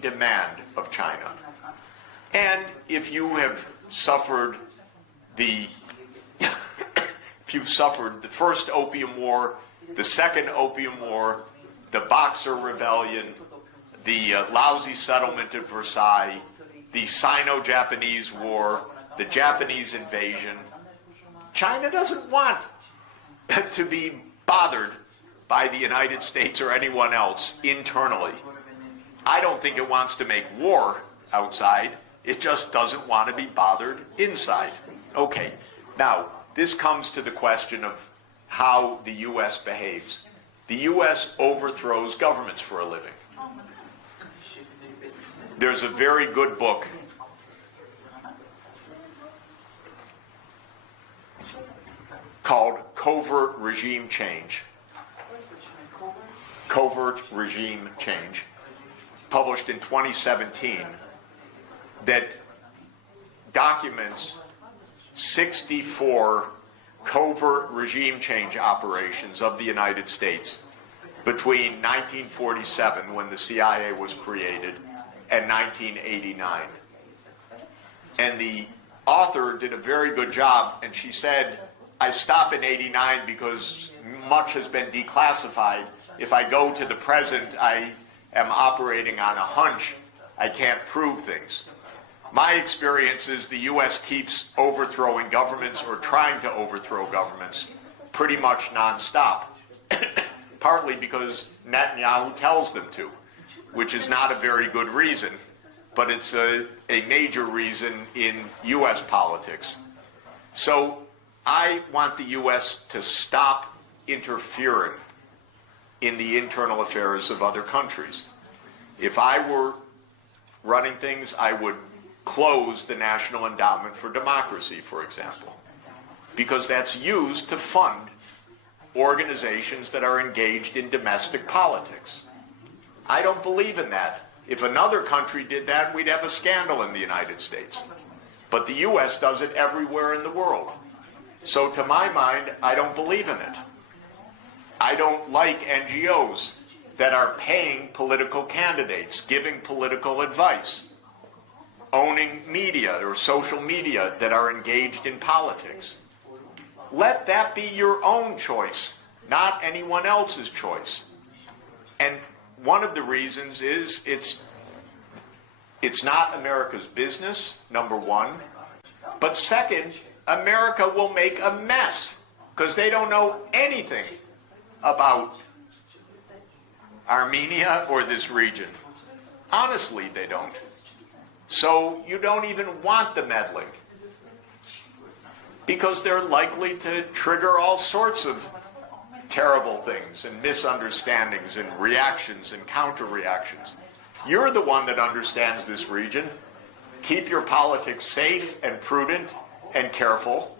demand of China. And if you have suffered the first Opium War, the second Opium War, the Boxer Rebellion, the lousy settlement at Versailles, the Sino-Japanese War, the Japanese invasion, China doesn't want to be bothered by the United States or anyone else internally. I don't think it wants to make war outside. It just doesn't want to be bothered inside. Okay, now, this comes to the question of how the U.S. behaves. The U.S. overthrows governments for a living. There's a very good book called Covert Regime Change. Covert Regime Change, published in 2017, that documents 64 covert regime change operations of the United States between 1947, when the CIA was created, and 1989. And the author did a very good job, and she said, I stop in 89 because much has been declassified. If I go to the present, I am operating on a hunch. I can't prove things. My experience is the U.S. keeps overthrowing governments or trying to overthrow governments pretty much nonstop, partly because Netanyahu tells them to, which is not a very good reason, but it's a major reason in U.S. politics. So I want the U.S. to stop interfering in the internal affairs of other countries. If I were running things, I would close the National Endowment for Democracy, for example, because that's used to fund organizations that are engaged in domestic politics. I don't believe in that. If another country did that, we'd have a scandal in the United States. But the U.S. does it everywhere in the world. So to my mind, I don't believe in it. I don't like NGOs that are paying political candidates, giving political advice, owning media or social media that are engaged in politics. Let that be your own choice, not anyone else's choice. And one of the reasons is it's not America's business, number one. But second, America will make a mess because they don't know anything about Armenia or this region. Honestly, they don't. So you don't even want the meddling because they're likely to trigger all sorts of terrible things and misunderstandings and reactions and counter-reactions. You're the one that understands this region. Keep your politics safe and prudent and careful,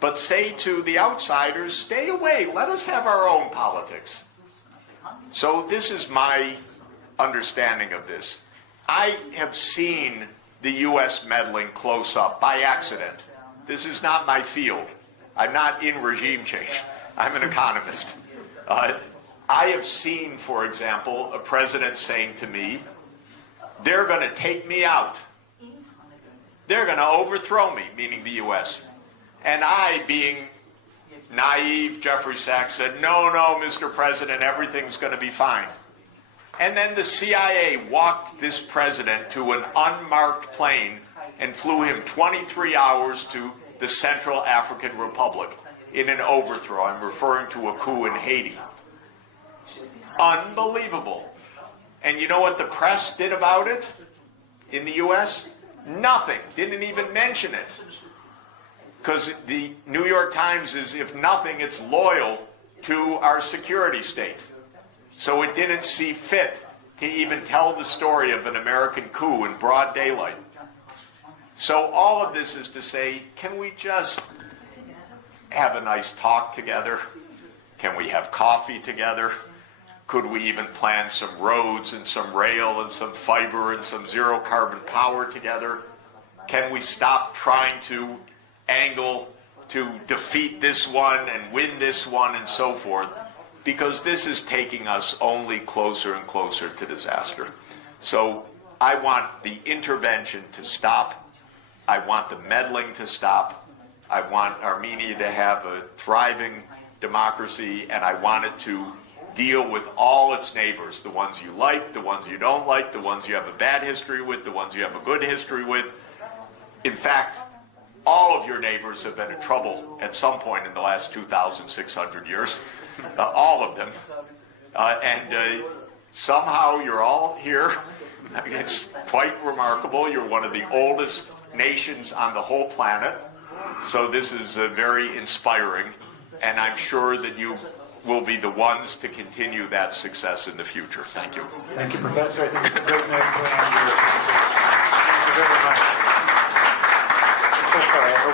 but say to the outsiders, stay away, let us have our own politics. So this is my understanding of this. I have seen the U.S. meddling close up by accident. This is not my field. I'm not in regime change. I'm an economist. I have seen, for example, a president saying to me, they're going to take me out. They're going to overthrow me, meaning the U.S. And I, being naive, Jeffrey Sachs, said, no, Mr. President, everything's going to be fine. And then the CIA walked this president to an unmarked plane and flew him 23 hours to the Central African Republic in an overthrow. I'm referring to a coup in Haiti. Unbelievable. And you know what the press did about it in the U.S.? Nothing. Didn't even mention it. Because the New York Times is, if nothing, it's loyal to our security state. So it didn't see fit to even tell the story of an American coup in broad daylight. So all of this is to say, can we just have a nice talk together? Can we have coffee together? Could we even plan some roads and some rail and some fiber and some zero carbon power together? Can we stop trying to angle to defeat this one and win this one and so forth? Because this is taking us only closer and closer to disaster. So I want the intervention to stop. I want the meddling to stop. I want Armenia to have a thriving democracy, and I want it to deal with all its neighbors, the ones you like, the ones you don't like, the ones you have a bad history with, the ones you have a good history with. In fact, all of your neighbors have been in trouble at some point in the last 2,600 years, all of them. And somehow you're all here. It's quite remarkable. You're one of the oldest nations on the whole planet. So this is very inspiring, and I'm sure that you will be the ones to continue that success in the future. Thank you. Thank you, Professor. I think it's a great note to end your. Thank you very much. I'm so sorry. I hope